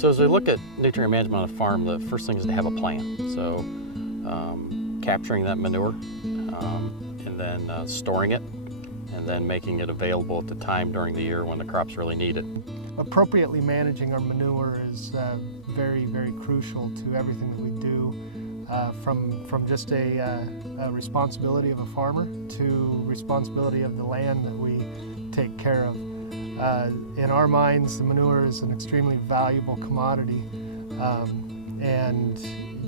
So as we look at nutrient management on a farm, the first thing is to have a plan. So capturing that manure and then storing it and then making it available at the time during the year when the crops really need it. Appropriately managing our manure is very, very crucial to everything that we do, from just a responsibility of a farmer to responsibility of the land that we take care of. In our minds, the manure is an extremely valuable commodity, and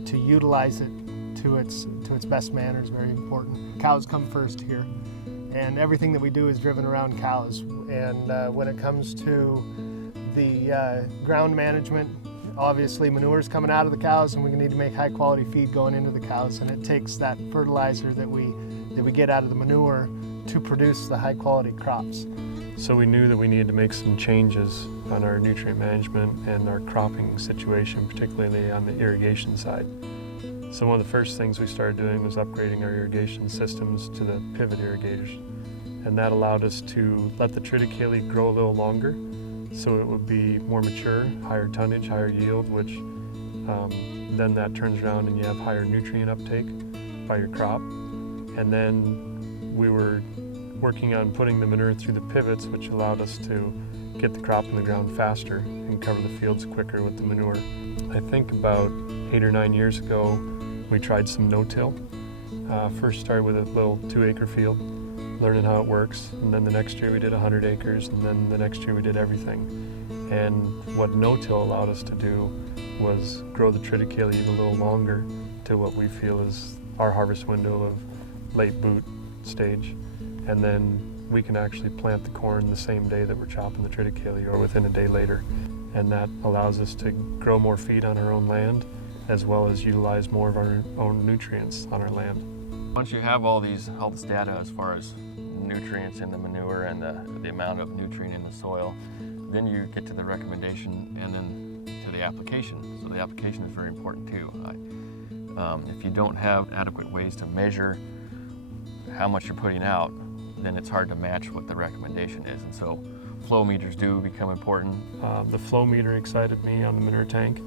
to utilize it to its best manner is very important. Cows come first here, and everything that we do is driven around cows. And when it comes to the ground management, obviously manure is coming out of the cows, and we need to make high quality feed going into the cows, and it takes that fertilizer that we get out of the manure to produce the high quality crops. So we knew that we needed to make some changes on our nutrient management and our cropping situation, particularly on the irrigation side. So one of the first things we started doing was upgrading our irrigation systems to the pivot irrigators. And that allowed us to let the triticale grow a little longer, so it would be more mature, higher tonnage, higher yield, which then that turns around and you have higher nutrient uptake by your crop. And then we were working on putting the manure through the pivots, which allowed us to get the crop in the ground faster and cover the fields quicker with the manure. I think about 8 or 9 years ago, we tried some no-till. First started with a little 2-acre field, learning how it works, and then the next year we did 100 acres, and then the next year we did everything. And what no-till allowed us to do was grow the triticale even a little longer to what we feel is our harvest window of late boot stage. And then we can actually plant the corn the same day that we're chopping the triticale, or within a day later. And that allows us to grow more feed on our own land, as well as utilize more of our own nutrients on our land. Once you have all this data as far as nutrients in the manure and the amount of nutrient in the soil, then you get to the recommendation and then to the application. So the application is very important too. If you don't have adequate ways to measure how much you're putting out, then it's hard to match what the recommendation is. And so flow meters do become important. The flow meter excited me on the manure tank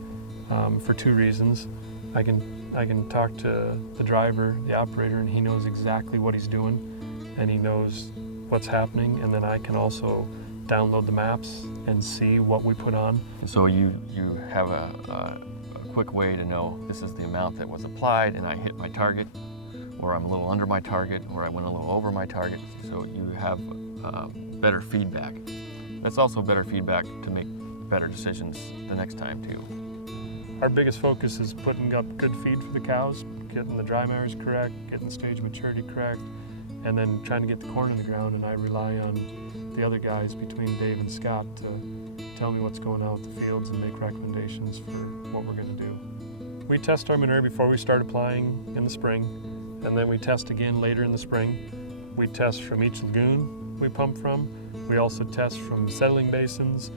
for 2 reasons. I can talk to the driver, the operator, and he knows exactly what he's doing, and he knows what's happening, and then I can also download the maps and see what we put on. And so you have a quick way to know this is the amount that was applied and I hit my target, or I'm a little under my target, or I went a little over my target. So you have better feedback. That's also better feedback to make better decisions the next time too. Our biggest focus is putting up good feed for the cows, getting the dry matters correct, getting the stage maturity correct, and then trying to get the corn in the ground. And I rely on the other guys between Dave and Scott to tell me what's going on with the fields and make recommendations for what we're going to do. We test our manure before we start applying in the spring, and then we test again later in the spring. We test from each lagoon we pump from. We also test from settling basins.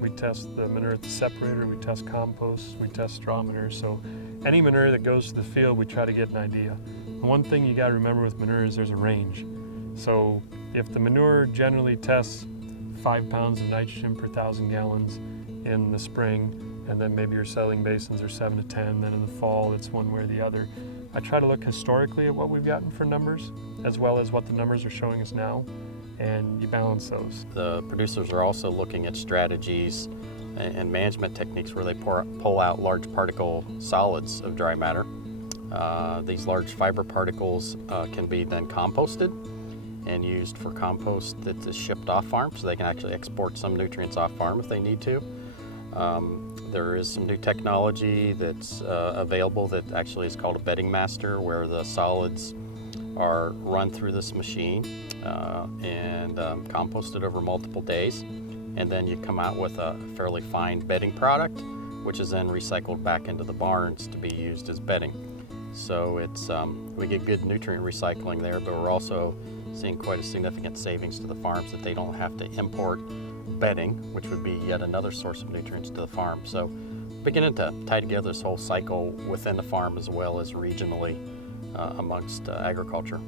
We test the manure at the separator, we test compost, we test straw manure. So any manure that goes to the field, we try to get an idea. And one thing you gotta remember with manure is there's a range. So if the manure generally tests 5 pounds of nitrogen per 1,000 gallons in the spring, and then maybe your settling basins are 7 to 10, then in the fall it's one way or the other. I try to look historically at what we've gotten for numbers, as well as what the numbers are showing us now, and you balance those. The producers are also looking at strategies and management techniques where they pull out large particle solids of dry matter. These large fiber particles can be then composted and used for compost that is shipped off farm, so they can actually export some nutrients off farm if they need to. There is some new technology that's available that actually is called a bedding master, where the solids are run through this machine and composted over multiple days, and then you come out with a fairly fine bedding product, which is then recycled back into the barns to be used as bedding. So it's we get good nutrient recycling there, but we're also seeing quite a significant savings to the farms that they don't have to import bedding, which would be yet another source of nutrients to the farm. So beginning to tie together this whole cycle within the farm as well as regionally amongst agriculture.